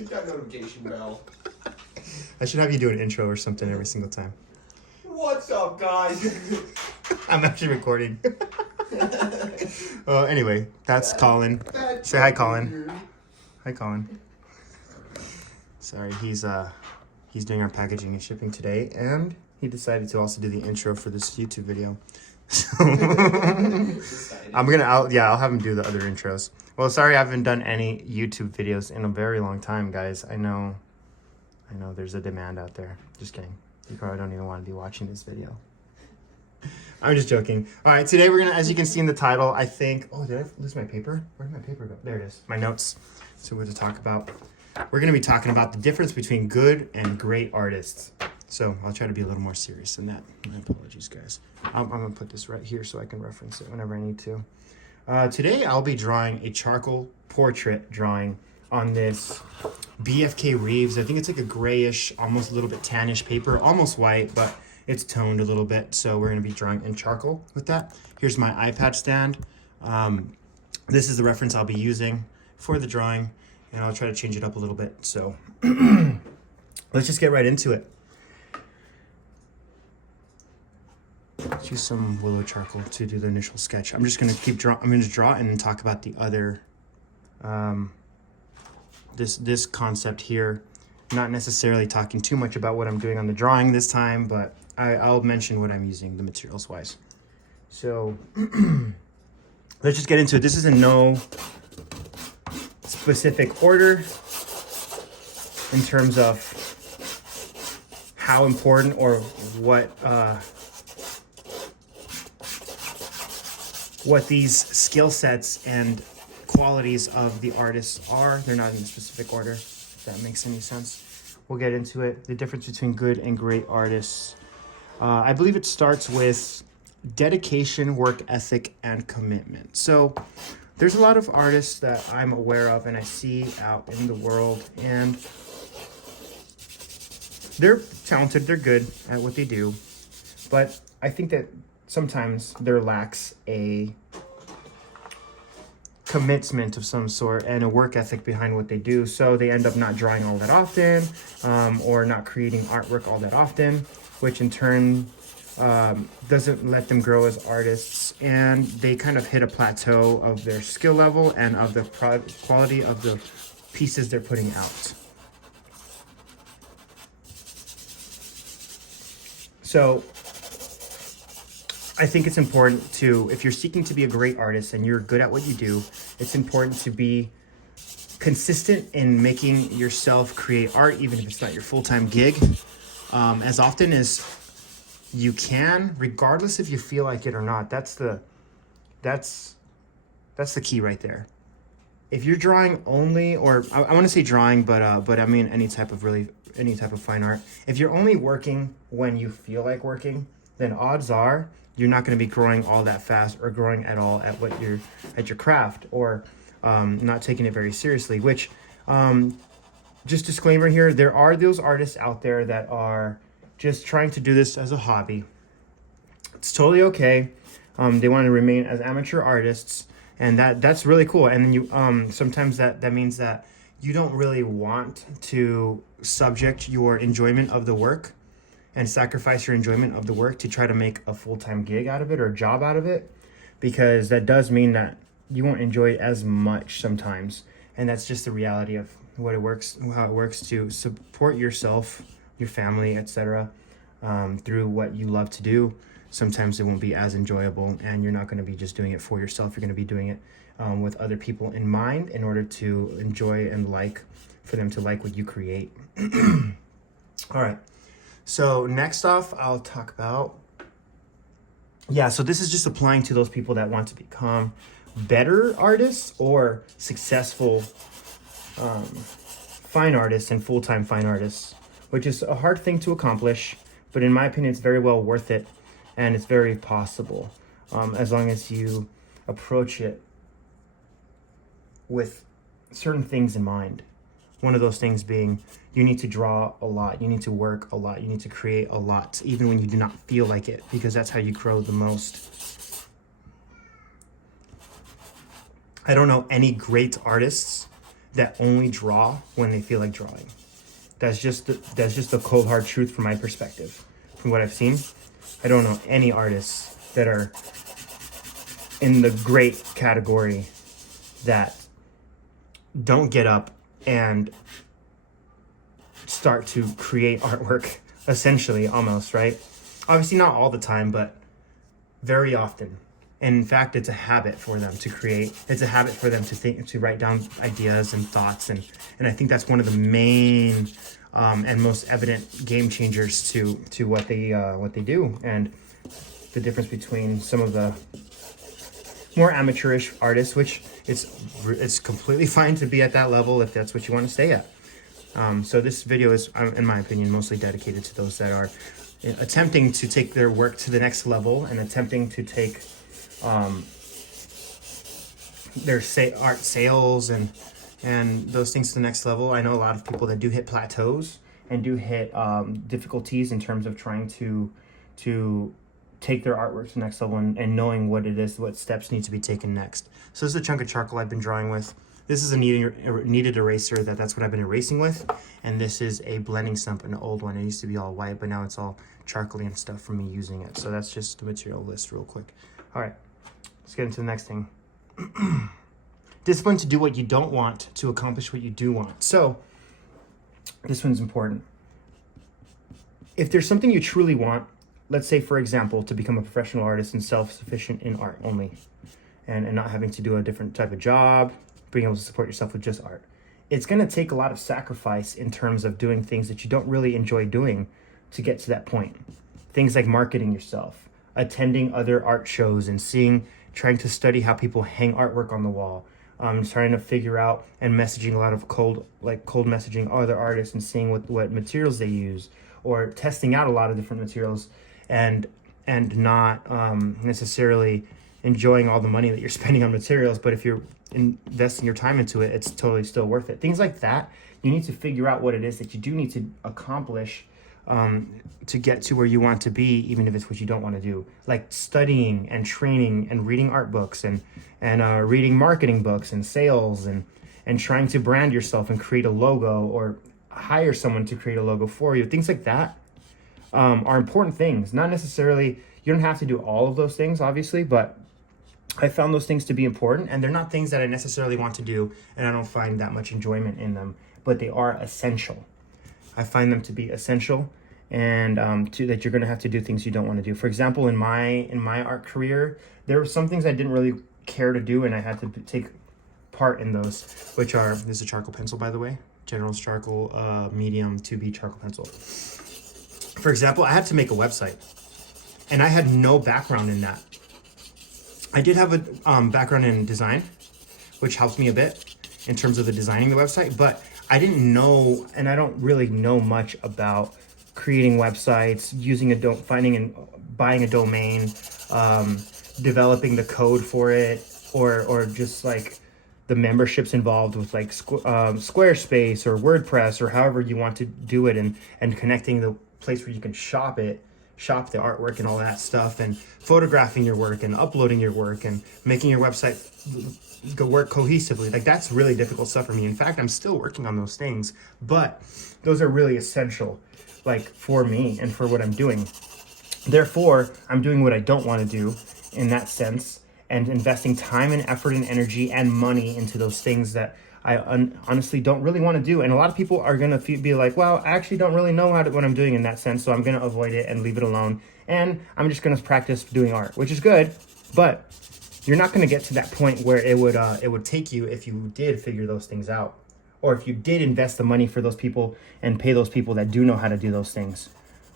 Hit that notification bell. I should have you do an intro or something every single time. What's up, guys? I'm actually recording. Anyway, that's Colin. Say hi, Colin. Hi, Colin. Sorry, he's doing our packaging and shipping today, and he decided to also do the intro for this YouTube video. So I'll have him do the other intros. Well, sorry, I haven't done any YouTube videos in a very long time, guys. I know there's a demand out there. Just kidding. You probably don't even want to be watching this video. I'm just joking. All right, today we're gonna, as you can see in the title, I think. Oh, did I lose my paper? Where did my paper go? There it is. My notes. So we're to talk about. We're gonna be talking about the difference between good and great artists. So I'll try to be a little more serious than that. My apologies, guys. I'm gonna put this right here so I can reference it whenever I need to. Today I'll be drawing a charcoal portrait drawing on this BFK Reeves. I think it's like a grayish, almost a little bit tannish paper, almost white, but it's toned a little bit. So we're gonna be drawing in charcoal with that. Here's my iPad stand. This is the reference I'll be using for the drawing, and I'll try to change it up a little bit. So let's just get right into it. Let's use some willow charcoal to do the initial sketch. I'm just gonna I'm gonna draw and then talk about the other, this concept here. Not necessarily talking too much about what I'm doing on the drawing this time, but I'll mention what I'm using the materials wise. So let's just get into it. This is in no specific order in terms of how important or what these skill sets and qualities of the artists are. They're not in a specific order, if that makes any sense. We'll get into it. The difference between good and great artists. I believe it starts with dedication, work ethic, and commitment. So there's a lot of artists that I'm aware of and I see out in the world, and they're talented, they're good at what they do, but I think that sometimes there lacks a commitment of some sort and a work ethic behind what they do. So they end up not drawing all that often, or not creating artwork all that often, which in turn doesn't let them grow as artists. And they kind of hit a plateau of their skill level and of the quality of the pieces they're putting out. So I think it's important to, if you're seeking to be a great artist and you're good at what you do, it's important to be consistent in making yourself create art, even if it's not your full-time gig, as often as you can, regardless if you feel like it or not. That's the key right there. If you're drawing only, or I want to say drawing, but I mean any type of fine art. If you're only working when you feel like working, then odds are you're not going to be growing all that fast or growing at all at your craft, or not taking it very seriously. Which, just disclaimer here, there are those artists out there that are just trying to do this as a hobby. It's totally okay. They want to remain as amateur artists, and that's really cool. And then you sometimes that means that you don't really want to subject your enjoyment of the work and sacrifice your enjoyment of the work to try to make a full-time gig out of it or a job out of it, because that does mean that you won't enjoy it as much sometimes. And that's just the reality of how it works to support yourself, your family, etc., through what you love to do. Sometimes it won't be as enjoyable, and you're not going to be just doing it for yourself. You're going to be doing it with other people in mind in order to enjoy and for them to like what you create. All right. So next off, I'll talk about, so this is just applying to those people that want to become better artists or successful fine artists and full-time fine artists, which is a hard thing to accomplish, but in my opinion, it's very well worth it, and it's very possible, as long as you approach it with certain things in mind. One of those things being, you need to draw a lot, you need to work a lot, you need to create a lot, even when you do not feel like it, because that's how you grow the most. I don't know any great artists that only draw when they feel like drawing. That's just the cold hard truth from my perspective. From what I've seen, I don't know any artists that are in the great category that don't get up and start to create artwork, essentially, almost, right? Obviously not all the time, but very often. And in fact, it's a habit for them to create. It's a habit for them to think, to write down ideas and thoughts. And I think that's one of the main and most evident game changers to what they do. And the difference between some of the more amateurish artists, which it's completely fine to be at that level if that's what you want to stay at. So this video is, in my opinion, mostly dedicated to those that are attempting to take their work to the next level and attempting to take their art sales and those things to the next level. I know a lot of people that do hit plateaus and do hit difficulties in terms of trying to take their artwork to the next level and knowing what it is, what steps need to be taken next. So this is a chunk of charcoal I've been drawing with. This is a kneaded eraser that's what I've been erasing with. And this is a blending stump, an old one. It used to be all white, but now it's all charcoaly and stuff from me using it. So that's just the material list real quick. All right, let's get into the next thing. Discipline to do what you don't want to accomplish what you do want. So this one's important. If there's something you truly want, let's say, for example, to become a professional artist and self-sufficient in art only, and not having to do a different type of job, being able to support yourself with just art. It's going to take a lot of sacrifice in terms of doing things that you don't really enjoy doing to get to that point. Things like marketing yourself, attending other art shows and trying to study how people hang artwork on the wall, trying to figure out and messaging a lot of cold messaging other artists and seeing what materials they use, or testing out a lot of different materials and not necessarily enjoying all the money that you're spending on materials. But if you're investing your time into it, it's totally still worth it. Things like that, you need to figure out what it is that you do need to accomplish to get to where you want to be, even if it's what you don't want to do. Like studying and training and reading art books and reading marketing books and sales and trying to brand yourself and create a logo or hire someone to create a logo for you. Things like that are important things. Not necessarily, you don't have to do all of those things, obviously, but I found those things to be important, and they're not things that I necessarily want to do, and I don't find that much enjoyment in them, but they are essential. I find them to be essential, and that you're going to have to do things you don't want to do. For example, in my art career, there were some things I didn't really care to do, and I had to take part in those, which are, this is a charcoal pencil, by the way, General's charcoal medium 2B charcoal pencil. For example, I had to make a website, and I had no background in that. I did have a background in design, which helped me a bit in terms of the designing the website, but I didn't know, and I don't really know much about creating websites, using finding and buying a domain, developing the code for it, or just like the memberships involved with like Squarespace or WordPress or however you want to do it, and connecting the place where you can shop the artwork and all that stuff, and photographing your work and uploading your work and making your website go work cohesively. Like, that's really difficult stuff for me. In fact, I'm still working on those things, but those are really essential, like, for me and for what I'm doing. Therefore, I'm doing what I don't want to do in that sense, and investing time and effort and energy and money into those things that I honestly don't really want to do. And a lot of people are going to be like, well, I actually don't really know what I'm doing in that sense, so I'm going to avoid it and leave it alone. And I'm just going to practice doing art, which is good, but you're not going to get to that point where it would take you if you did figure those things out, or if you did invest the money for those people and pay those people that do know how to do those things,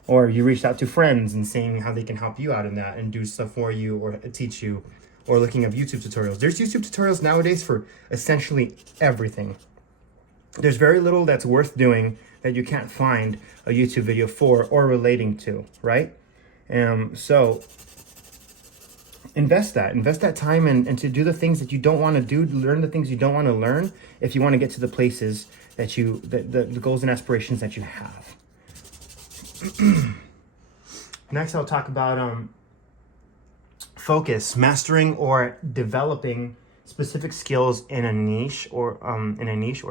or you reached out to friends and seeing how they can help you out in that and do stuff for you or teach you, or looking up YouTube tutorials. There's YouTube tutorials nowadays for essentially everything. There's very little that's worth doing that you can't find a YouTube video for or relating to, right? So invest that time and to do the things that you don't want to do, learn the things you don't want to learn if you want to get to the places that the goals and aspirations that you have. Next, I'll talk about focus, mastering or developing specific skills in a niche or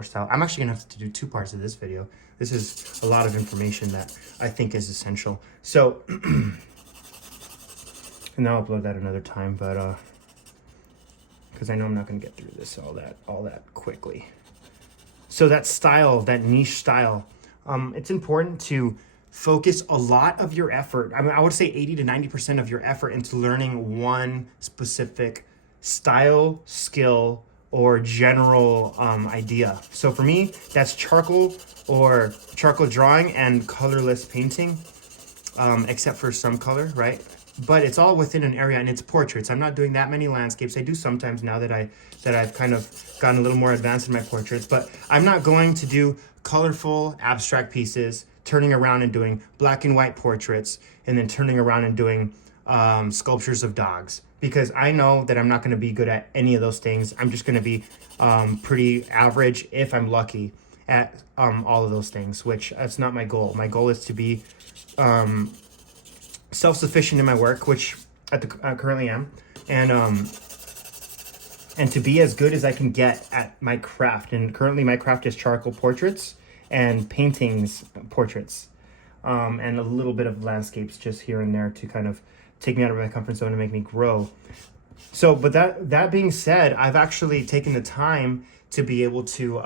style. I'm actually gonna have to do 2 parts of this video. This is a lot of information that I think is essential. So, and I'll upload that another time, but because I know I'm not gonna get through this all that quickly. So that style, that niche style, it's important to focus a lot of your effort. I mean, I would say 80 to 90% of your effort into learning one specific style, skill, or general idea. So for me, that's charcoal or charcoal drawing and colorless painting, except for some color, right? But it's all within an area, and it's portraits. I'm not doing that many landscapes. I do sometimes now that I've kind of gotten a little more advanced in my portraits, but I'm not going to do colorful abstract pieces, turning around and doing black and white portraits, and then turning around and doing sculptures of dogs, because I know that I'm not going to be good at any of those things. I'm just going to be pretty average, if I'm lucky, at all of those things, which that's not my goal. My goal is to be self-sufficient in my work, which I currently am, and to be as good as I can get at my craft. And currently my craft is charcoal portraits and paintings portraits, and a little bit of landscapes just here and there to kind of take me out of my comfort zone and make me grow. So, but that being said, I've actually taken the time to be able to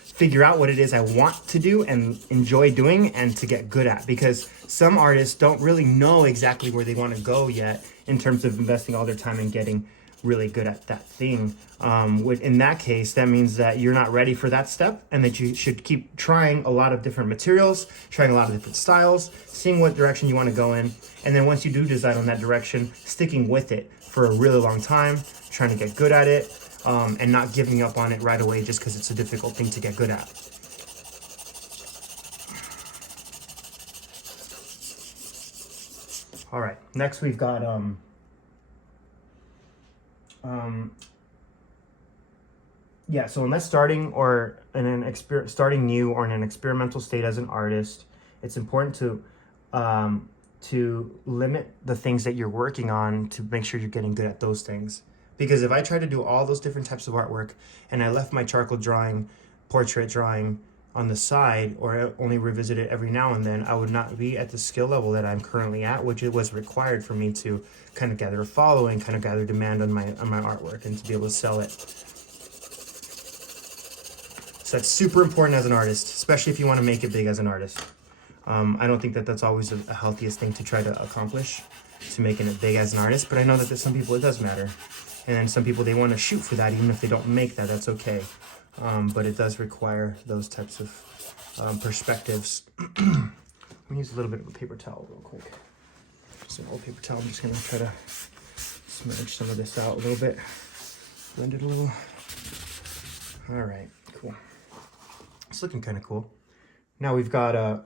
figure out what it is I want to do and enjoy doing and to get good at, because some artists don't really know exactly where they want to go yet in terms of investing all their time and getting really good at that thing. In that case, that means that you're not ready for that step, and that you should keep trying a lot of different materials, trying a lot of different styles, seeing what direction you want to go in, and then once you do decide on that direction, sticking with it for a really long time, trying to get good at it, and not giving up on it right away just because it's a difficult thing to get good at. All right, next we've got so unless starting new or in an experimental state as an artist, it's important to limit the things that you're working on to make sure you're getting good at those things. Because if I try to do all those different types of artwork and I left my charcoal drawing, portrait drawing on the side, or only revisit it every now and then, I would not be at the skill level that I'm currently at, which it was required for me to kind of gather a following, kind of gather demand on my artwork, and to be able to sell it. So that's super important as an artist, especially if you want to make it big as an artist. I don't think that that's always a healthiest thing to try to accomplish, to making it big as an artist, but I know that to some people it does matter. And then some people, they want to shoot for that, even if they don't make that, that's okay. But it does require those types of perspectives. I'm gonna use a little bit of a paper towel real quick. Just an old paper towel. I'm just gonna try to smudge some of this out a little bit. Blend it a little. All right, cool. It's looking kind of cool. Now we've got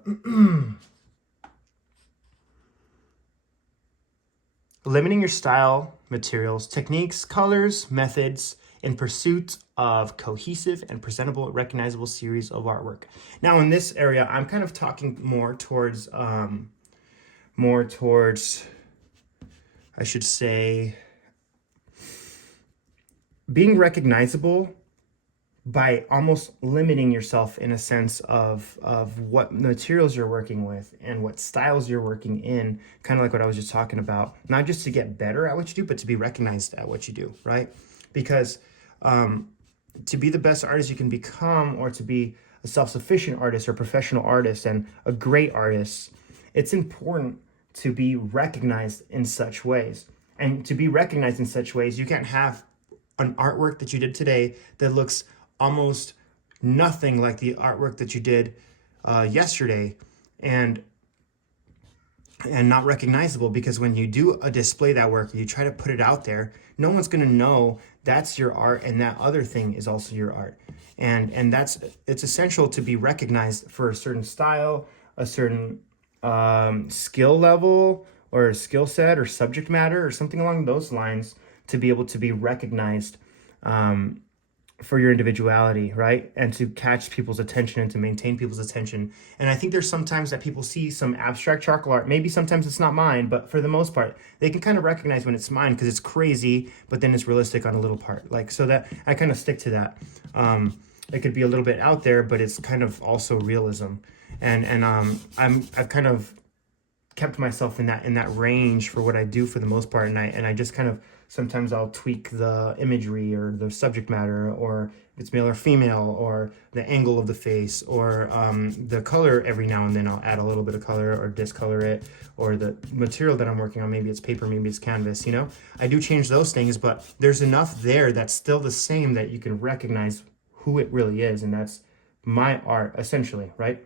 limiting your style, materials, techniques, colors, methods in pursuit of cohesive and presentable, recognizable series of artwork. Now in this area, I'm kind of talking more towards, I should say, being recognizable by almost limiting yourself in a sense of what materials you're working with and what styles you're working in, kind of like what I was just talking about, not just to get better at what you do, but to be recognized at what you do, right? Because to be the best artist you can become, or to be a self-sufficient artist or professional artist and a great artist, it's important to be recognized in such ways. And to be recognized in such ways, you can't have an artwork that you did today that looks almost nothing like the artwork that you did yesterday, and not recognizable, because when you do display that work, you try to put it out there, no one's going to know that's your art and that other thing is also your art. And it's essential to be recognized for a certain style, a certain skill level or skill set or subject matter or something along those lines, to be able to be recognized for your individuality, right? And to catch people's attention and to maintain people's attention. And I think there's sometimes that people see some abstract charcoal art. Maybe sometimes it's not mine, but for the most part, they can kind of recognize when it's mine because it's crazy, but then it's realistic on a little part. Like, so that I kind of stick to that. It could be a little bit out there, but it's kind of also realism. And I've kind of kept myself in that range for what I do for the most part, and I just kind of sometimes I'll tweak the imagery or the subject matter, or if it's male or female, or the angle of the face, or the color. Every now and then I'll add a little bit of color or discolor it, or the material that I'm working on. Maybe it's paper, maybe it's canvas. You know, I do change those things, but there's enough there that's still the same that you can recognize who it really is, and that's my art essentially, right?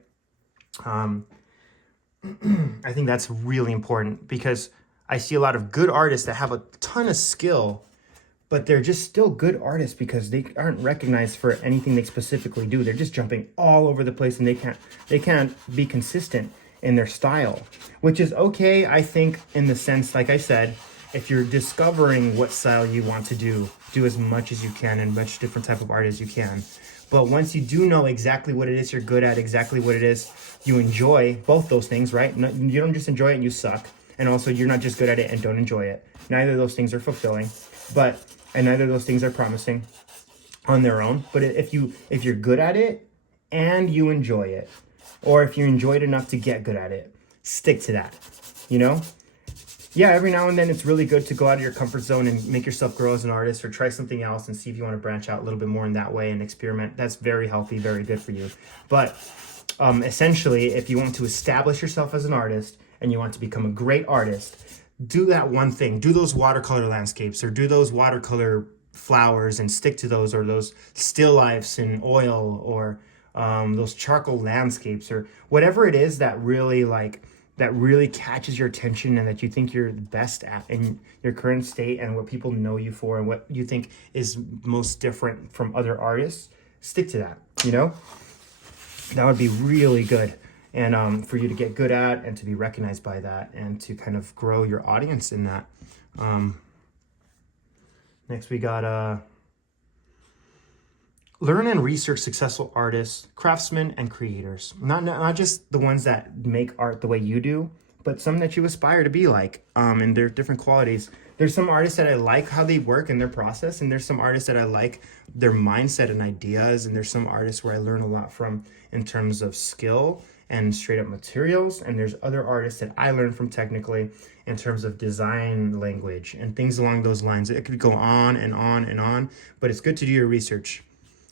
I think that's really important because I see a lot of good artists that have a ton of skill, but they're just still good artists because they aren't recognized for anything they specifically do. They're just jumping all over the place and they can't be consistent in their style, which is okay, I think, in the sense, like I said, if you're discovering what style you want to do as much as you can and much different type of art as you can. But once you do know exactly what it is you're good at, exactly what it is you enjoy, both those things, right? You don't just enjoy it and you suck. And also you're not just good at it and don't enjoy it. Neither of those things are fulfilling, and neither of those things are promising on their own. But if you're good at it and you enjoy it, or if you enjoy it enough to get good at it, stick to that, you know? Yeah, every now and then it's really good to go out of your comfort zone and make yourself grow as an artist, or try something else and see if you want to branch out a little bit more in that way and experiment. That's very healthy, very good for you. But essentially, if you want to establish yourself as an artist and you want to become a great artist, do that one thing. Do those watercolor landscapes, or do those watercolor flowers and stick to those, or those still lifes in oil, or those charcoal landscapes, or whatever it is that really catches your attention and that you think you're the best at in your current state and what people know you for and what you think is most different from other artists. Stick to that, you know? That would be really good. And for you to get good at and to be recognized by that and to kind of grow your audience in that. Next we got learn and research successful artists, craftsmen, and creators. Not just the ones that make art the way you do, but some that you aspire to be like. And there are different qualities. There's some artists that I like how they work and their process, and there's some artists that I like their mindset and ideas, and there's some artists where I learn a lot from in terms of skill and straight up materials, and there's other artists that I learn from technically in terms of design language and things along those lines. It could go on and on and on, but it's good to do your research.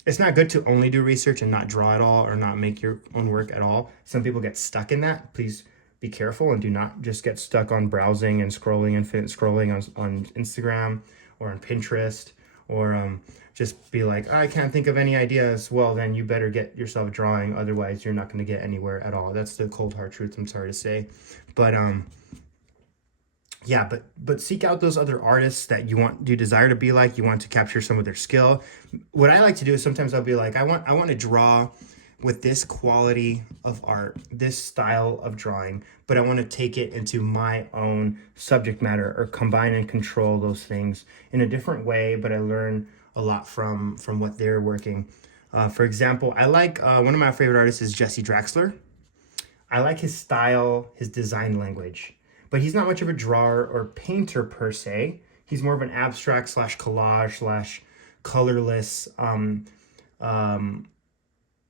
It's not good to only do research and not draw at all or not make your own work at all. Some people get stuck in that. Please be careful and do not just get stuck on browsing and scrolling on Instagram or on Pinterest, or just be like, I can't think of any ideas. Well, then you better get yourself drawing. Otherwise, you're not going to get anywhere at all. That's the cold hard truth, I'm sorry to say. But yeah, but seek out those other artists that you desire to be like. You want to capture some of their skill. What I like to do is sometimes I'll be like, I want to draw with this quality of art, this style of drawing, but I want to take it into my own subject matter, or combine and control those things in a different way. But I learn a lot from what they're working. For example, I like one of my favorite artists is Jesse Draxler. I like his style, his design language. But he's not much of a drawer or painter per se. He's more of an abstract / collage / colorless.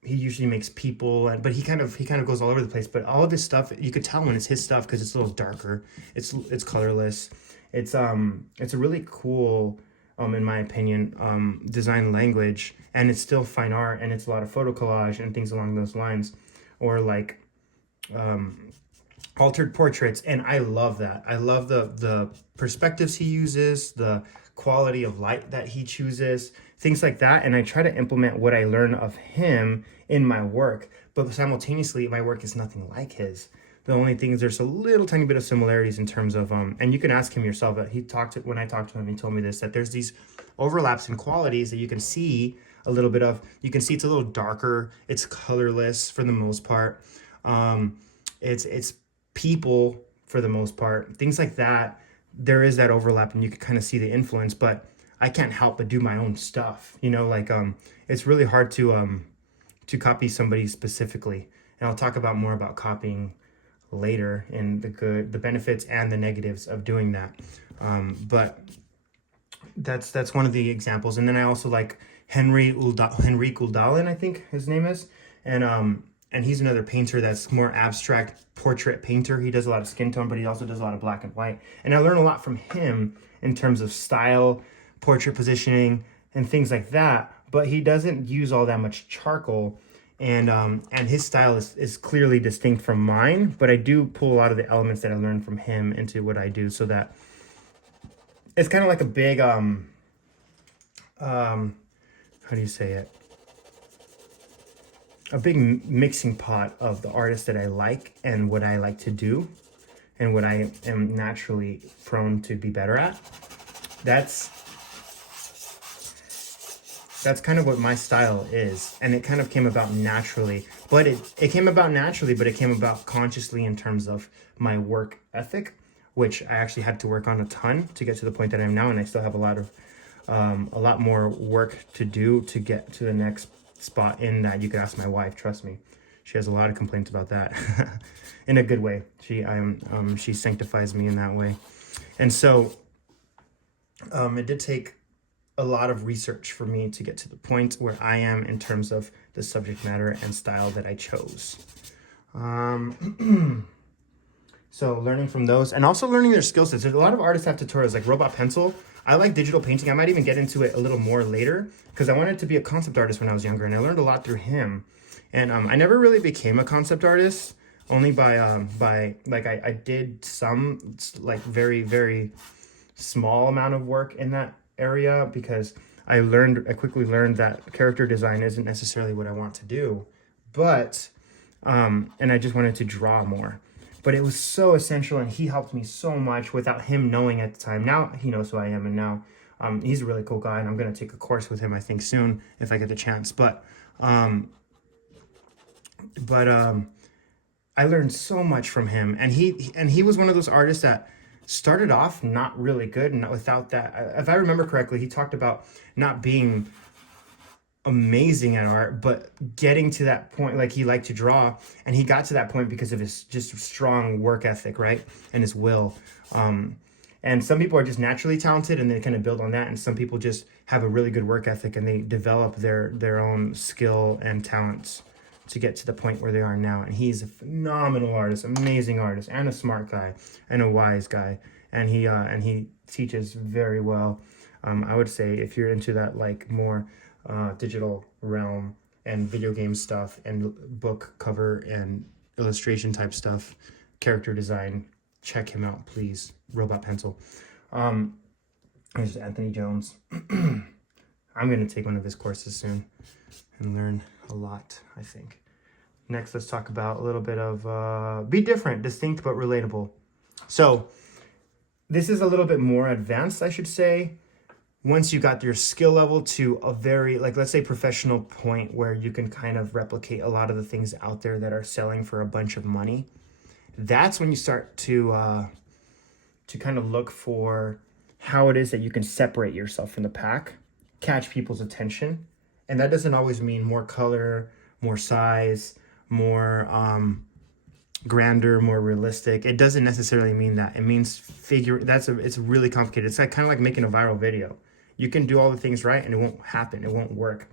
He usually makes people, but he kind of goes all over the place. But all of his stuff, you could tell when it's his stuff because it's a little darker. It's colorless. It's a really cool, in my opinion, design language, and it's still fine art, and it's a lot of photo collage and things along those lines, or like altered portraits. And I love that. I love the perspectives he uses, the quality of light that he chooses, things like that. And I try to implement what I learn of him in my work, but simultaneously my work is nothing like his. The only thing is there's a little tiny bit of similarities in terms of and you can ask him yourself. When I talked to him, he told me this, that there's these overlaps in qualities that you can see a little bit of. You can see it's a little darker, it's colorless for the most part, it's people for the most part, things like that. There is that overlap and you can kind of see the influence, but I can't help but do my own stuff. You know, like it's really hard to copy somebody specifically. And I'll talk about more about copying later and the benefits and the negatives of doing that. But that's one of the examples. And then I also like Henryk Uldalin, I think his name is. And he's another painter that's more abstract portrait painter. He does a lot of skin tone, but he also does a lot of black and white. And I learned a lot from him in terms of style, portrait positioning, and things like that. But he doesn't use all that much charcoal. And his style is clearly distinct from mine, but I do pull a lot of the elements that I learned from him into what I do, so that it's kind of like a big, how do you say it? A big mixing pot of the artists that I like and what I like to do and what I am naturally prone to be better at. That's kind of what my style is, and it kind of came about naturally. But it came about naturally, but it came about consciously in terms of my work ethic, which I actually had to work on a ton to get to the point that I am now, and I still have a lot more work to do to get to the next spot in that. You could ask my wife, trust me. She has a lot of complaints about that in a good way. She sanctifies me in that way. And so it did take a lot of research for me to get to the point where I am in terms of the subject matter and style that I chose. So learning from those and also learning their skill sets. There's a lot of artists have tutorials like Robot Pencil. I like digital painting. I might even get into it a little more later because I wanted to be a concept artist when I was younger, and I learned a lot through him. And I never really became a concept artist, only by like I did some like very, very small amount of work in that area because I quickly learned that character design isn't necessarily what I want to do, but and I just wanted to draw more. But it was so essential, and he helped me so much without him knowing at the time. Now he knows who I am, and now he's a really cool guy, and I'm going to take a course with him, I think, soon if I get the chance. But I learned so much from him, and he was one of those artists that started off not really good, and without that, if I remember correctly, he talked about not being amazing at art, but getting to that point, like he liked to draw, and he got to that point because of his just strong work ethic, right, and his will. And some people are just naturally talented and they kind of build on that, and some people just have a really good work ethic and they develop their own skill and talents to get to the point where they are now. And he's a phenomenal artist, amazing artist, and a smart guy and a wise guy, and he teaches very well. I would say if you're into that like more digital realm and video game stuff and book cover and illustration type stuff, character design, check him out, please. Robot Pencil. There's Anthony Jones. I'm going to take one of his courses soon and learn a lot, I think. Next, let's talk about a little bit of be different, distinct, but relatable. So this is a little bit more advanced, I should say. Once you got your skill level to a very, like, let's say professional point where you can kind of replicate a lot of the things out there that are selling for a bunch of money, that's when you start to kind of look for how it is that you can separate yourself from the pack, catch people's attention. And that doesn't always mean more color, more size, more grander, more realistic. It doesn't necessarily mean that. It means it's really complicated. It's like kind of like making a viral video. You can do all the things right and it won't happen. It won't work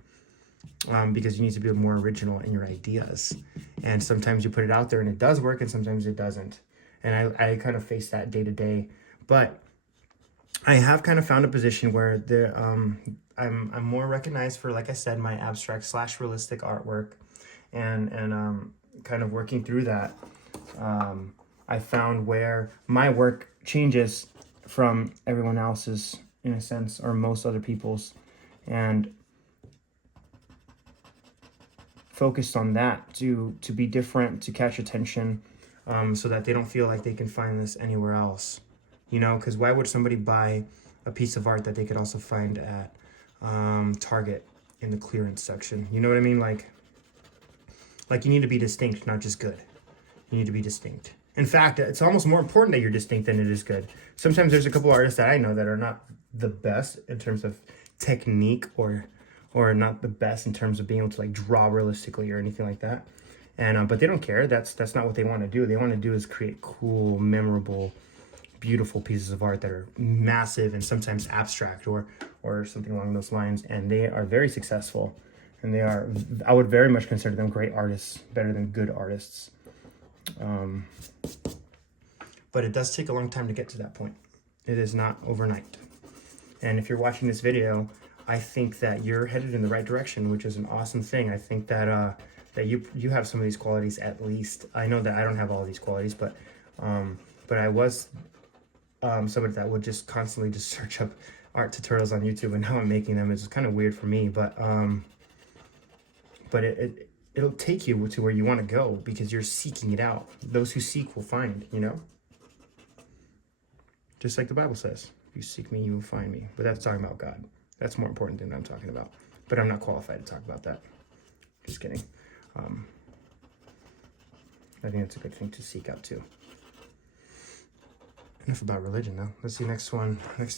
because you need to be more original in your ideas. And sometimes you put it out there and it does work, and sometimes it doesn't. And I kind of face that day to day. But I have kind of found a position where I'm more recognized for, like I said, my abstract / realistic artwork, and kind of working through that. I found where my work changes from everyone else's, in a sense, or most other people's, and focused on that to be different, to catch attention, so that they don't feel like they can find this anywhere else. You know, because why would somebody buy a piece of art that they could also find at Target in the clearance section? You know what I mean? Like you need to be distinct, not just good. You need to be distinct. In fact, it's almost more important that you're distinct than it is good. Sometimes there's a couple artists that I know that are not the best in terms of technique, or not the best in terms of being able to like draw realistically or anything like that. And but they don't care. That's not what they want to do. They want to do is create cool, memorable, beautiful pieces of art that are massive and sometimes abstract or something along those lines. And they are very successful. And they are, I would very much consider them great artists, better than good artists. But it does take a long time to get to that point. It is not overnight. And if you're watching this video, I think that you're headed in the right direction, which is an awesome thing. I think that that you have some of these qualities at least. I know that I don't have all these qualities, but I was somebody that would just constantly just search up art tutorials on YouTube, and now I'm making them. It's kind of weird for me, but it'll take you to where you want to go because you're seeking it out. Those who seek will find, you know? Just like the Bible says, if you seek me, you will find me. But that's talking about God. That's more important than I'm talking about. But I'm not qualified to talk about that. Just kidding. I think that's a good thing to seek out too. Enough about religion though. Let's see, next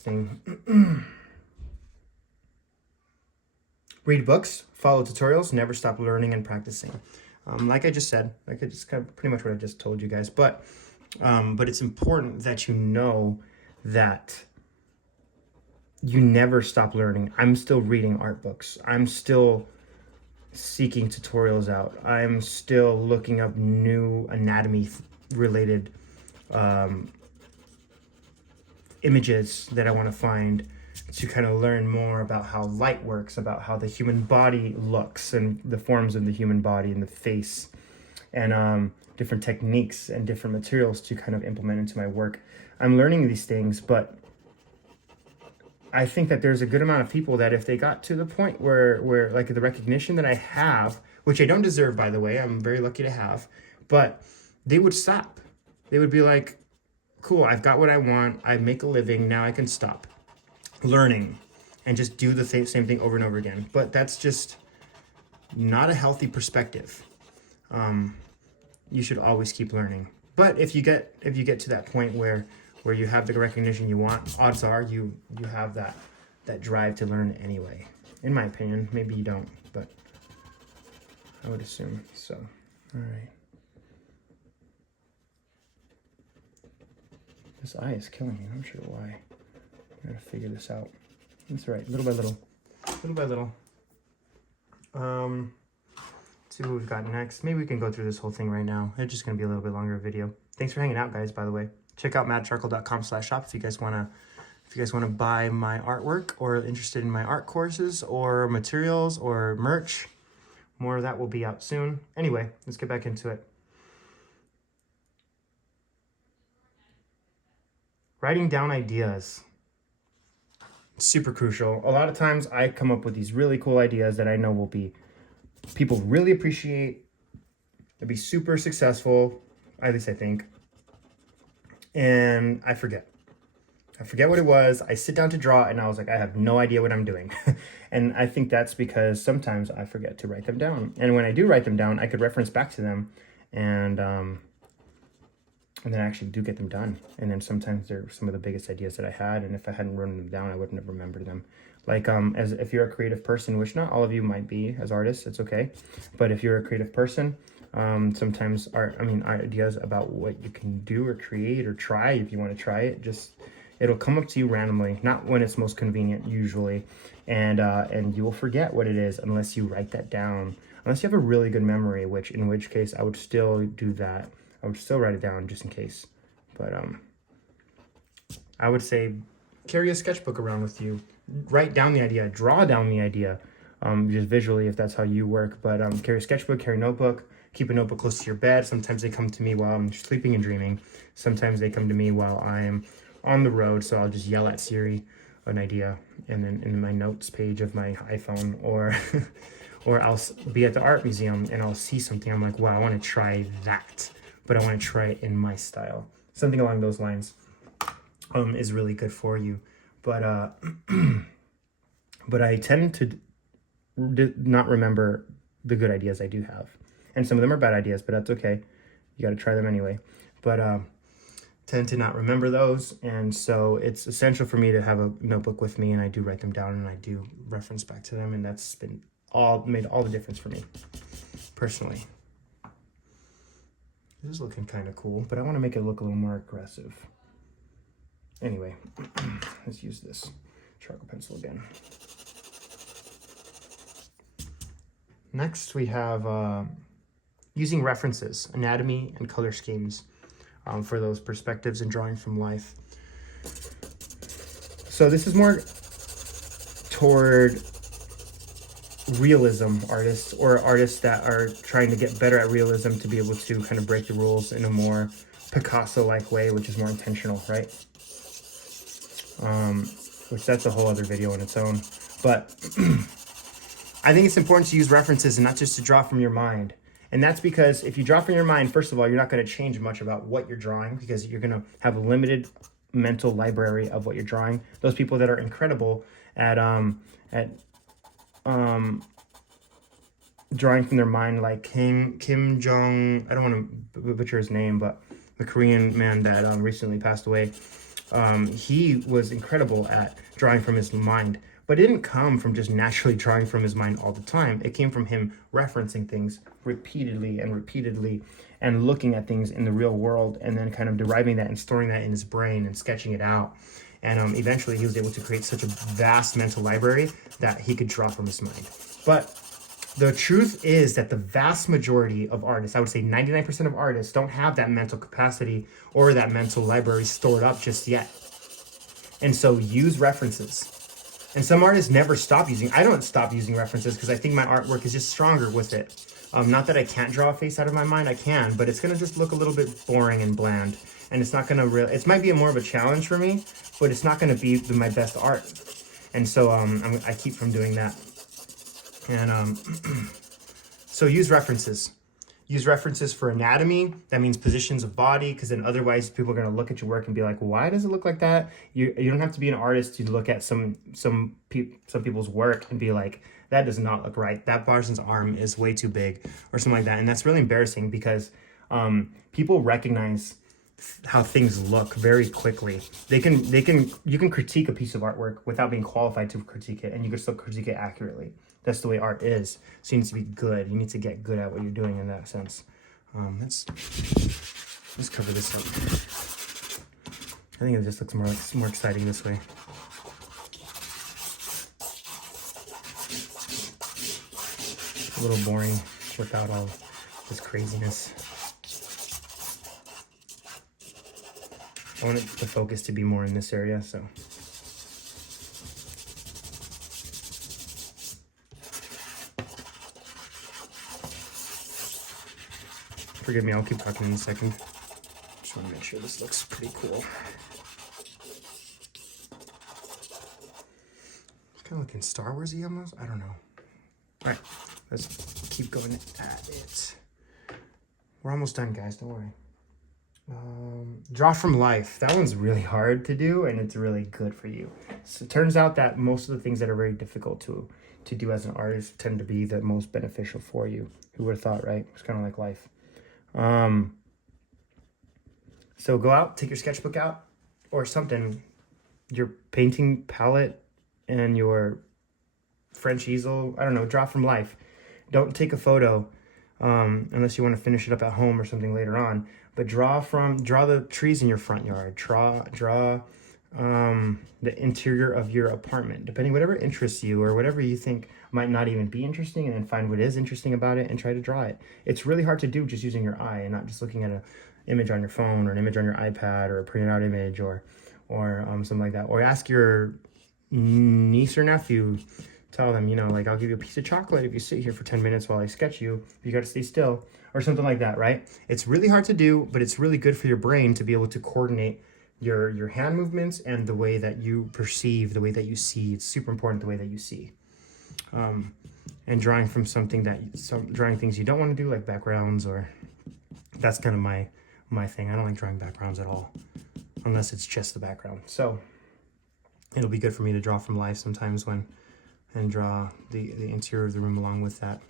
thing. Read books, follow tutorials, never stop learning and practicing. Like I just said, like it's kind of pretty much what I just told you guys, but it's important that you know that you never stop learning. I'm still reading art books. I'm still seeking tutorials out. I'm still looking up new anatomy related images that I want to find to kind of learn more about how light works, about how the human body looks and the forms of the human body and the face, and different techniques and different materials to kind of implement into my work. I'm learning these things, but I think that there's a good amount of people that if they got to the point where like the recognition that I have, which I don't deserve, by the way, I'm very lucky to have, but they would stop. They would be like, cool, I've got what I want. I make a living. Now I can stop learning and just do the same thing over and over again. But that's just not a healthy perspective. You should always keep learning. But if you get to that point where you have the recognition you want, odds are you have that drive to learn anyway. In my opinion, maybe you don't, but I would assume so. All right. This eye is killing me. I'm not sure why. I gotta figure this out. That's right. Little by little. Little by little. Let's see what we've got next. Maybe we can go through this whole thing right now. It's just gonna be a little bit longer video. Thanks for hanging out, guys, by the way. Check out mattcharcoal.com/shop if you guys wanna buy my artwork or interested in my art courses or materials or merch. More of that will be out soon. Anyway, let's get back into it. Writing down ideas. Super crucial. A lot of times I come up with these really cool ideas that I know will be people really appreciate. They'll be super successful, at least I think. And I forget what it was. I sit down to draw and I was like, I have no idea what I'm doing. And I think that's because sometimes I forget to write them down. And when I do write them down, I could reference back to them and then I actually do get them done. And then sometimes they're some of the biggest ideas that I had. And if I hadn't written them down, I wouldn't have remembered them. Like, as if you're a creative person, which not all of you might be as artists, it's okay. But if you're a creative person, sometimes ideas about what you can do or create or try, if you want to try it, it'll come up to you randomly, not when it's most convenient usually. And you will forget what it is unless you write that down, unless you have a really good memory, in which case I would still do that. I would still write it down just in case. But I would say carry a sketchbook around with you. Write down the idea, draw down the idea, just visually if that's how you work. But carry a sketchbook, carry a notebook, keep a notebook close to your bed. Sometimes they come to me while I'm sleeping and dreaming. Sometimes they come to me while I'm on the road, so I'll just yell at Siri an idea and then in my notes page of my iPhone, or I'll be at the art museum and I'll see something. I'm like, wow, I want to try that, but I want to try it in my style. Something along those lines is really good for you. But but I tend to not remember the good ideas I do have. And some of them are bad ideas, but that's okay. You got to try them anyway. But tend to not remember those, and so it's essential for me to have a notebook with me, and I do write them down and I do reference back to them, and that's been made all the difference for me personally. This is looking kind of cool, but I want to make it look a little more aggressive. Anyway, let's use this charcoal pencil again. Next, we have using references, anatomy, and color schemes for those perspectives and drawing from life. So this is more toward realism artists, or artists that are trying to get better at realism to be able to kind of break the rules in a more Picasso-like way, which is more intentional, right? Which that's a whole other video on its own. But I think it's important to use references and not just to draw from your mind. And that's because if you draw from your mind, first of all, you're not going to change much about what you're drawing, because you're going to have a limited mental library of what you're drawing. Those people that are incredible at drawing from their mind, like Kim Jong, I don't want to butcher his name, but the Korean man that recently passed away, he was incredible at drawing from his mind. But it didn't come from just naturally drawing from his mind all the time. It came from him referencing things repeatedly and looking at things in the real world, and then kind of deriving that and storing that in his brain and sketching it out. And eventually he was able to create such a vast mental library that he could draw from his mind. But the truth is that the vast majority of artists, I would say 99% of artists, don't have that mental capacity or that mental library stored up just yet. And so use references. And some artists never stop using. I don't stop using references because I think my artwork is just stronger with it. Not that I can't draw a face out of my mind, I can, but it's going to just look a little bit boring and bland. And it's not going to really, it might be more of a challenge for me, but it's not going to be my best art. And so I keep from doing that. And so use references. Use references for anatomy. That means positions of body, because then otherwise people are going to look at your work and be like, why does it look like that? You don't have to be an artist to look at some people's work and be like, that does not look right. That person's arm is way too big, or something like that. And that's really embarrassing, because people recognize how things look very quickly. You can critique a piece of artwork without being qualified to critique it, and you can still critique it accurately. That's the way art is. So you need to be good. You need to get good at what you're doing in that sense. Let's cover this up. I think it just looks more exciting this way. A little boring without all this craziness. I want the focus to be more in this area, so. Forgive me, I'll keep talking in a second. Just want to make sure this looks pretty cool. It's kind of looking Star Wars-y almost. I don't know. All right, let's keep going at it. We're almost done, guys. Don't worry. Draw from life. That one's really hard to do, and it's really good for you. So it turns out that most of the things that are very difficult to do as an artist tend to be the most beneficial for you. Who would have thought, right? It's kind of like life. So go out, take your sketchbook out or something, your painting palette and your French easel. I don't know, draw from life. Don't take a photo unless you want to finish it up at home or something later on. But draw the trees in your front yard. Draw the interior of your apartment, depending whatever interests you or whatever you think might not even be interesting, and then find what is interesting about it and try to draw it. It's really hard to do just using your eye and not just looking at an image on your phone or an image on your iPad or a printed out image or something like that. Or ask your niece or nephew, tell them, like, I'll give you a piece of chocolate if you sit here for 10 minutes while I sketch you. You got to stay still, or something like that, right? It's really hard to do, but it's really good for your brain to be able to coordinate your hand movements and the way that you perceive, the way that you see. It's super important, the way that you see. And drawing from drawing things you don't want to do, like backgrounds, or that's kind of my thing. I don't like drawing backgrounds at all, unless it's just the background. So it'll be good for me to draw from life sometimes and draw the interior of the room along with that,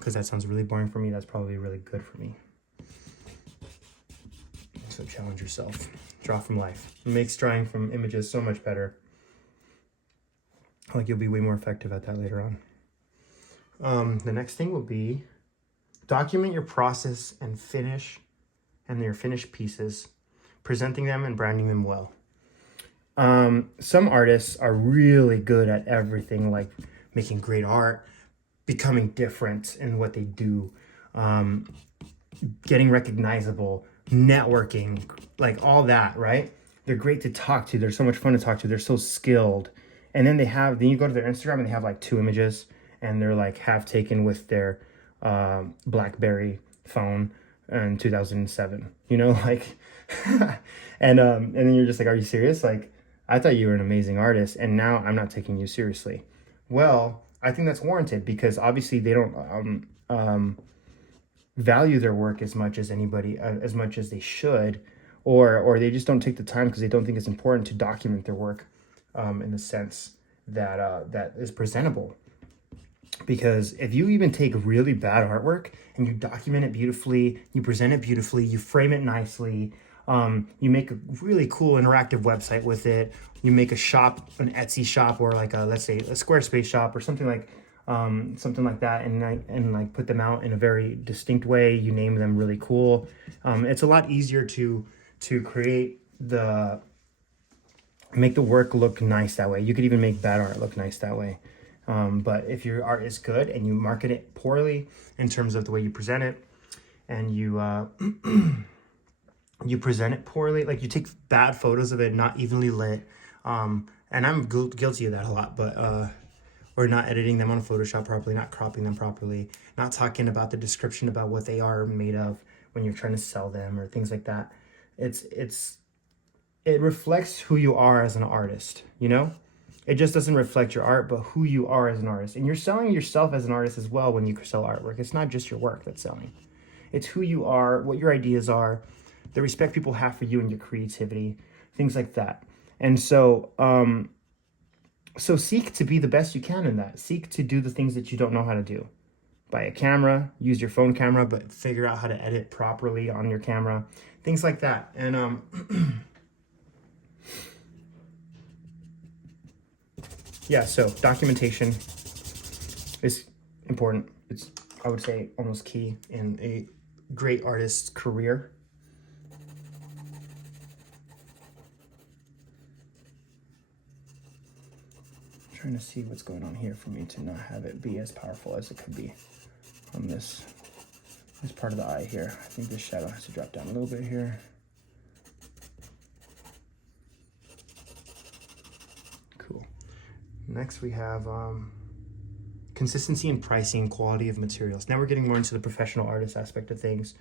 because that sounds really boring for me. That's probably really good for me. So challenge yourself. draw from life. It makes drawing from images so much better. Like you'll be way more effective at that later on. The next thing will be document your process and your finished pieces, presenting them and branding them well. Some artists are really good at everything, like making great art, becoming different in what they do, getting recognizable, networking, like all that, right? They're great to talk to. They're so much fun to talk to. They're so skilled. And then then you go to their Instagram and they have like 2 images and they're like half taken with their BlackBerry phone in 2007, you know, like, and then you're just like, are you serious? Like, I thought you were an amazing artist and now I'm not taking you seriously. Well, I think that's warranted because obviously they don't value their work as much as anybody, as much as they should, or they just don't take the time because they don't think it's important to document their work in the sense that that is presentable. Because if you even take really bad artwork and you document it beautifully, you present it beautifully, you frame it nicely, you make a really cool interactive website with it, you make a shop, an Etsy shop, or like let's say a Squarespace shop or something like that, and like put them out in a very distinct way. You name them really cool. It's a lot easier to create make the work look nice that way. You could even make bad art look nice that way. But if your art is good and you market it poorly in terms of the way you present it, and you you present it poorly, like you take bad photos of it, not evenly lit, and I'm guilty of that a lot, but or not editing them on Photoshop properly, not cropping them properly, not talking about the description about what they are made of when you're trying to sell them or things like that. It reflects who you are as an artist, you know? It just doesn't reflect your art, but who you are as an artist. And you're selling yourself as an artist as well when you sell artwork. It's not just your work that's selling. It's who you are, what your ideas are, the respect people have for you and your creativity, things like that. And so, so seek to be the best you can in that. Seek to do the things that you don't know how to do. Buy a camera, use your phone camera, but figure out how to edit properly on your camera, things like that. And yeah, so documentation is important. It's, I would say, almost key in a great artist's career. I'm trying to see what's going on here for me to not have it be as powerful as it could be on this part of the eye here. I think this shadow has to drop down a little bit here. Cool. Next we have consistency in pricing and quality of materials. Now we're getting more into the professional artist aspect of things.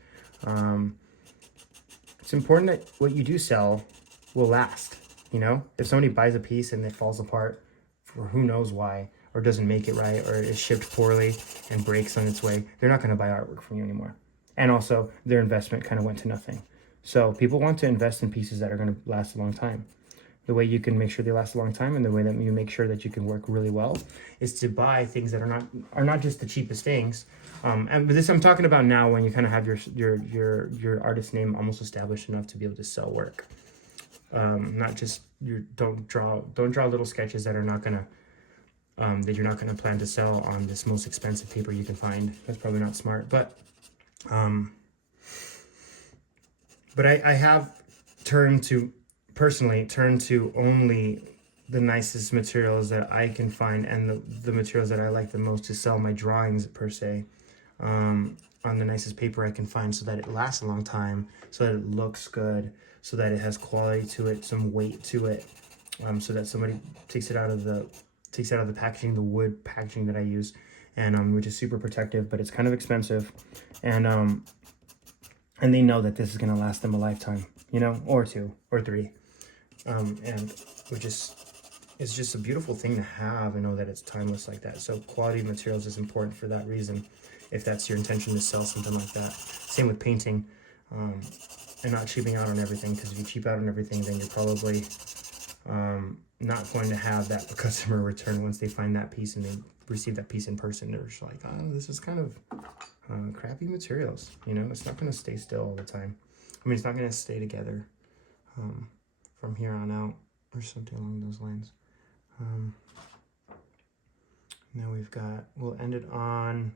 It's important that what you do sell will last. You know, if somebody buys a piece and it falls apart for who knows why, or doesn't make it right, or is shipped poorly and breaks on its way, they're not going to buy artwork from you anymore. And also their investment kind of went to nothing. So people want to invest in pieces that are going to last a long time. The way you can make sure they last a long time and the way that you make sure that you can work really well is to buy things that are not just the cheapest things. And this I'm talking about now when you kind of have your artist name almost established enough to be able to sell work. Not just don't draw little sketches that are not gonna that you're not gonna plan to sell on this most expensive paper you can find. That's probably not smart. But I have personally turned to only the nicest materials that I can find and the materials that I like the most to sell my drawings per se, on the nicest paper I can find, so that it lasts a long time, so that it looks good, so that it has quality to it, some weight to it, so that somebody takes it out of the packaging, the wood packaging that I use, and which is super protective, but it's kind of expensive, and they know that this is gonna last them a lifetime, you know, or 2 or 3, and which is, it's just a beautiful thing to have and know that it's timeless like that. So quality materials is important for that reason, if that's your intention to sell something like that. Same with painting, and not cheaping out on everything, because if you cheap out on everything, then you're probably not going to have that customer return once they find that piece and they receive that piece in person. They're just like, oh, this is kind of crappy materials, you know. It's not going to stay still all the time. I mean, it's not going to stay together. from here on out, or something along those lines. Now we'll end it on,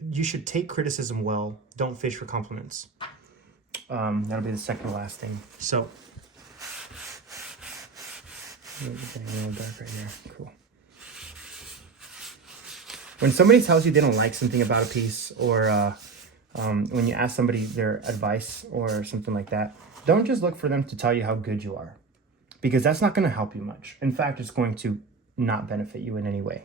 you should take criticism well, don't fish for compliments. That'll be the second to last thing. So, it's getting a little dark right here. Cool. When somebody tells you they don't like something about a piece, or when you ask somebody their advice or something like that, don't just look for them to tell you how good you are, because that's not going to help you much. In fact, it's going to not benefit you in any way,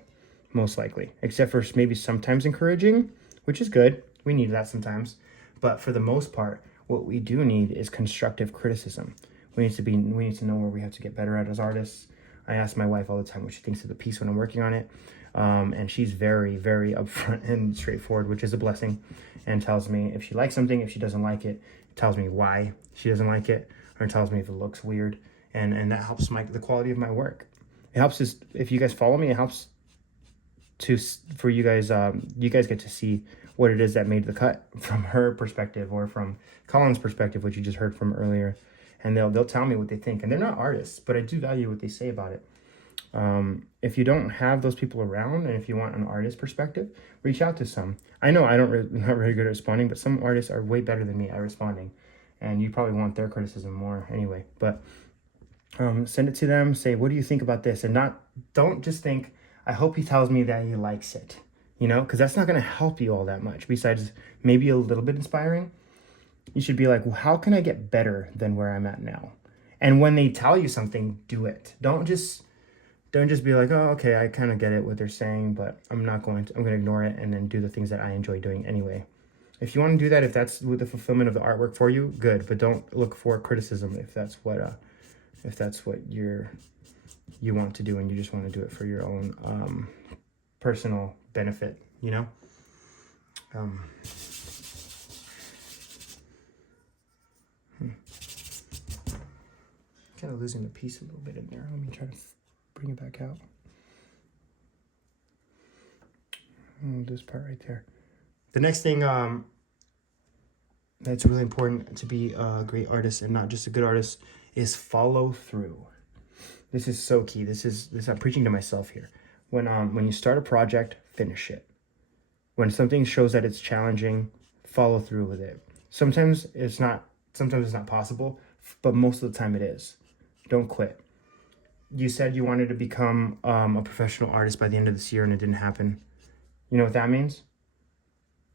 most likely, except for maybe sometimes encouraging, which is good. We need that sometimes. But for the most part, what we do need is constructive criticism. We need to know where we have to get better at as artists. I ask my wife all the time what she thinks of the piece when I'm working on it. And she's very, very upfront and straightforward, which is a blessing, and tells me if she likes something, if she doesn't like it, tells me why she doesn't like it, or tells me if it looks weird. And that helps the quality of my work. It helps if you guys follow me, it helps for you guys, you guys get to see what it is that made the cut from her perspective, or from Colin's perspective, which you just heard from earlier. And they'll tell me what they think. And they're not artists, but I do value what they say about it. If you don't have those people around, and if you want an artist perspective, reach out to some. I know I'm not very good at responding, but some artists are way better than me at responding. And you probably want their criticism more anyway. But send it to them. Say, what do you think about this? And don't just think, I hope he tells me that he likes it. Because that's not going to help you all that much. Besides maybe a little bit inspiring, you should be like, well, how can I get better than where I'm at now? And when they tell you something, do it. Don't just be like, oh, okay, I kind of get it what they're saying, but I'm going to ignore it and then do the things that I enjoy doing anyway. If you want to do that, if that's with the fulfillment of the artwork for you, good. But don't look for criticism if that's what you want to do, and you just want to do it for your own personal benefit, Kind of losing the piece a little bit in there. Let me try to bring it back out. This part right there. The next thing that's really important to be a great artist, and not just a good artist, is follow through. This is so key. This I'm preaching to myself here. When you start a project, finish it. When something shows that it's challenging, follow through with it. Sometimes it's not possible, but most of the time it is. Don't quit. You said you wanted to become a professional artist by the end of this year, and it didn't happen. You know what that means?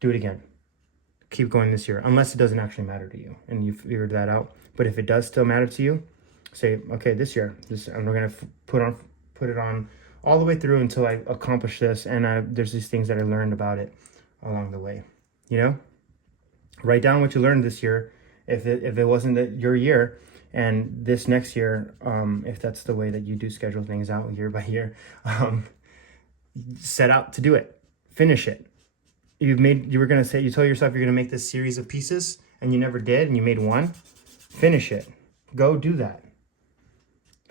Do it again. Keep going this year, unless it doesn't actually matter to you and you figured that out. But if it does still matter to you, say, okay, this year, I'm going to put it on all the way through until I accomplish this. And there's these things that I learned about it along the way. Write down what you learned this year. If it wasn't your year, and this next year, if that's the way that you do schedule things out year by year, set out to do it. Finish it. You told yourself you're going to make this series of pieces, and you never did, and you made one. Finish it. Go do that.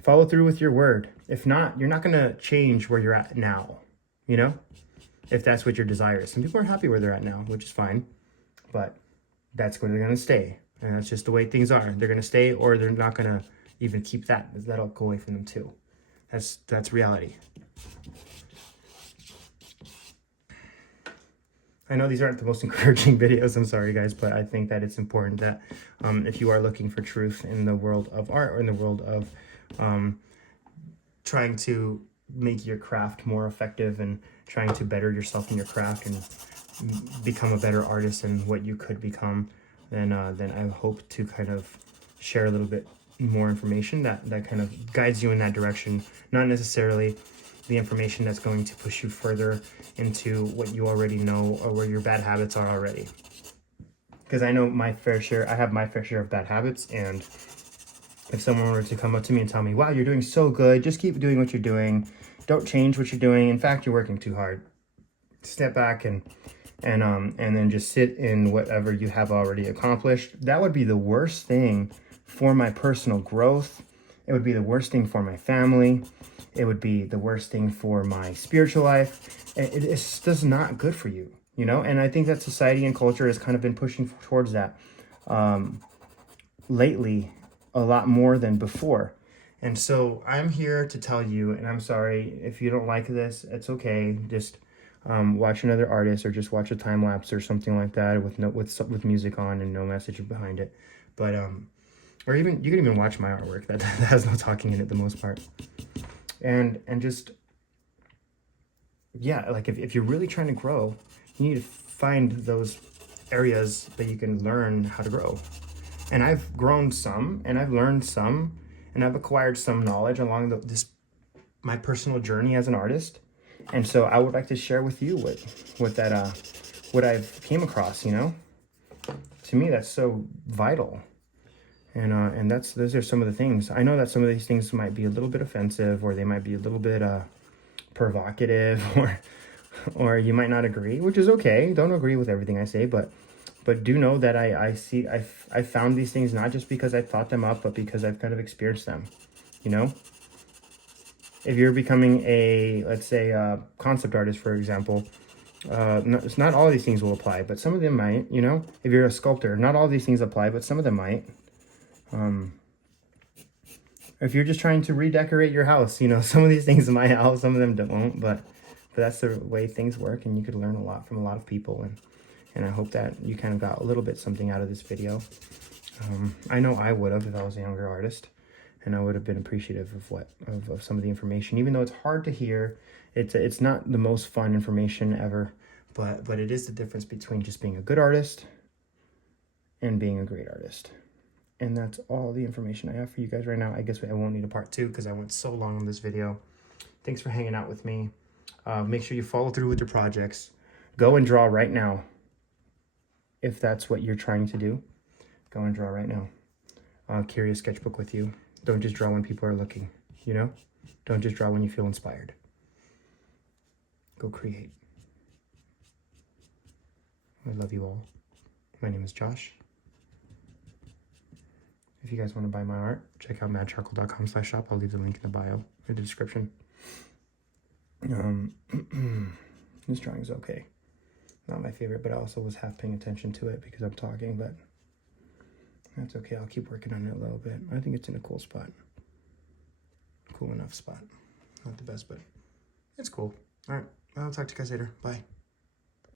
Follow through with your word. If not, you're not going to change where you're at now, if that's what your desire is. Some people are happy where they're at now, which is fine, but that's where they're going to stay. And that's just the way things are. They're going to stay, or they're not going to even keep that. That'll go away from them too. That's reality. I know these aren't the most encouraging videos, I'm sorry guys, but I think that it's important that if you are looking for truth in the world of art, or in the world of trying to make your craft more effective, and trying to better yourself in your craft and become a better artist than what you could become, then I hope to kind of share a little bit more information that kind of guides you in that direction. Not necessarily the information that's going to push you further into what you already know, or where your bad habits are already. Because I know I have my fair share of bad habits, and if someone were to come up to me and tell me, wow, you're doing so good, just keep doing what you're doing, don't change what you're doing, in fact, you're working too hard, step back and then just sit in whatever you have already accomplished, that would be the worst thing for my personal growth. It would be the worst thing for my family. It would be the worst thing for my spiritual life. It's just not good for you, And I think that society and culture has kind of been pushing towards that. lately a lot more than before. And so I'm here to tell you, and I'm sorry if you don't like this, it's okay. Just watch another artist, or just watch a time lapse or something like that with music on and no message behind it. But or even you can even watch my artwork that has no talking in it the most part. And just, yeah, like if you're really trying to grow, you need to find those areas that you can learn how to grow. And I've grown some, and I've learned some, and I've acquired some knowledge along my personal journey as an artist. And so I would like to share with you what I've came across. You know, to me that's so vital. And those are some of the things. I know that some of these things might be a little bit offensive, or they might be a little bit provocative, or you might not agree, which is okay. Don't agree with everything I say, but do know that I found these things not just because I thought them up, but because I've kind of experienced them. You know, if you're becoming let's say a concept artist, for example, it's not all these things will apply, but some of them might. You know, if you're a sculptor, not all these things apply, but some of them might. If you're just trying to redecorate your house, you know, some of these things in my house, some of them won't, but that's the way things work, and you could learn a lot from a lot of people, and I hope that you kind of got a little bit something out of this video. I know I would have if I was a younger artist, and I would have been appreciative of some of the information, even though it's hard to hear. It's not the most fun information ever, but it is the difference between just being a good artist and being a great artist. And that's all the information I have for you guys right now. I guess I won't need a part 2 because I went so long on this video. Thanks for hanging out with me. Make sure you follow through with your projects. Go and draw right now. If that's what you're trying to do, go and draw right now. Carry a sketchbook with you. Don't just draw when people are looking, you know? Don't just draw when you feel inspired. Go create. I love you all. My name is Josh. If you guys want to buy my art, check out madcharcoal.com/shop. I'll leave the link in the bio, or the description. This drawing is okay. Not my favorite, but I also was half paying attention to it because I'm talking, but that's okay. I'll keep working on it a little bit. I think it's in a cool spot. Cool enough spot. Not the best, but it's cool. All right. I'll talk to you guys later. Bye.